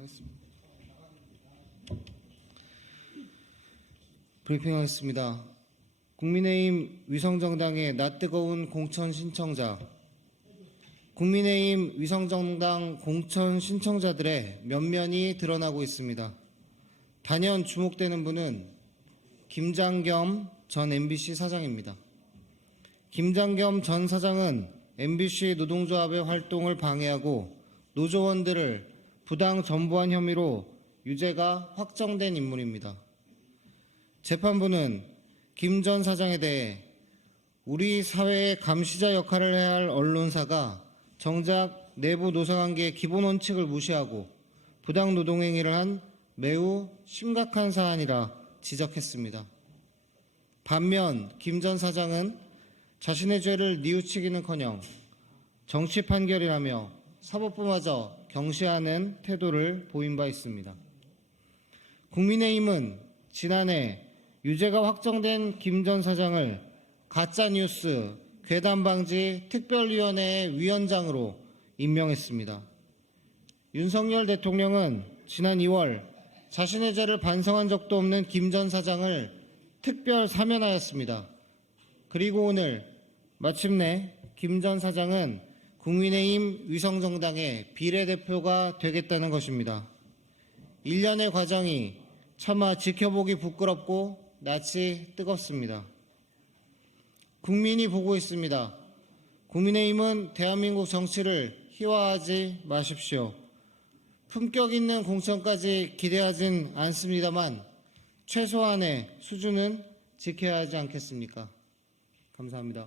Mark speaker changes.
Speaker 1: 하겠습니다. 브리핑하겠습니다. 국민의힘 위성정당의 낯뜨거운 공천 신청자 국민의힘 위성정당 공천 신청자들의 면면이 드러나고 있습니다. 단연 주목되는 분은 김장겸 전 MBC 사장입니다. 김장겸 전 사장은 MBC 노동조합의 활동을 방해하고 노조원들을 부당 전부한 혐의로 유죄가 확정된 인물입니다. 재판부는 김 전 사장에 대해 우리 사회의 감시자 역할을 해야 할 언론사가 정작 내부 노사관계의 기본 원칙을 무시하고 부당 노동행위를 한 매우 심각한 사안이라 지적했습니다. 반면 김 전 사장은 자신의 죄를 뉘우치기는커녕 정치 판결이라며 사법부마저 경시하는 태도를 보인 바 있습니다. 국민의힘은 지난해 유죄가 확정된 김 전 사장을 가짜뉴스 괴담방지 특별위원회 위원장으로 임명했습니다. 윤석열 대통령은 지난 2월 자신의 죄를 반성한 적도 없는 김 전 사장을 특별 사면하였습니다. 그리고 오늘 마침내 김 전 사장은 국민의힘 위성정당의 비례대표가 되겠다는 것입니다. 일련의 과정이 차마 지켜보기 부끄럽고 낯이 뜨겁습니다. 국민이 보고 있습니다. 국민의힘은 대한민국 정치를 희화하지 마십시오. 품격 있는 공천까지 기대하진 않습니다만 최소한의 수준은 지켜야 하지 않겠습니까? 감사합니다.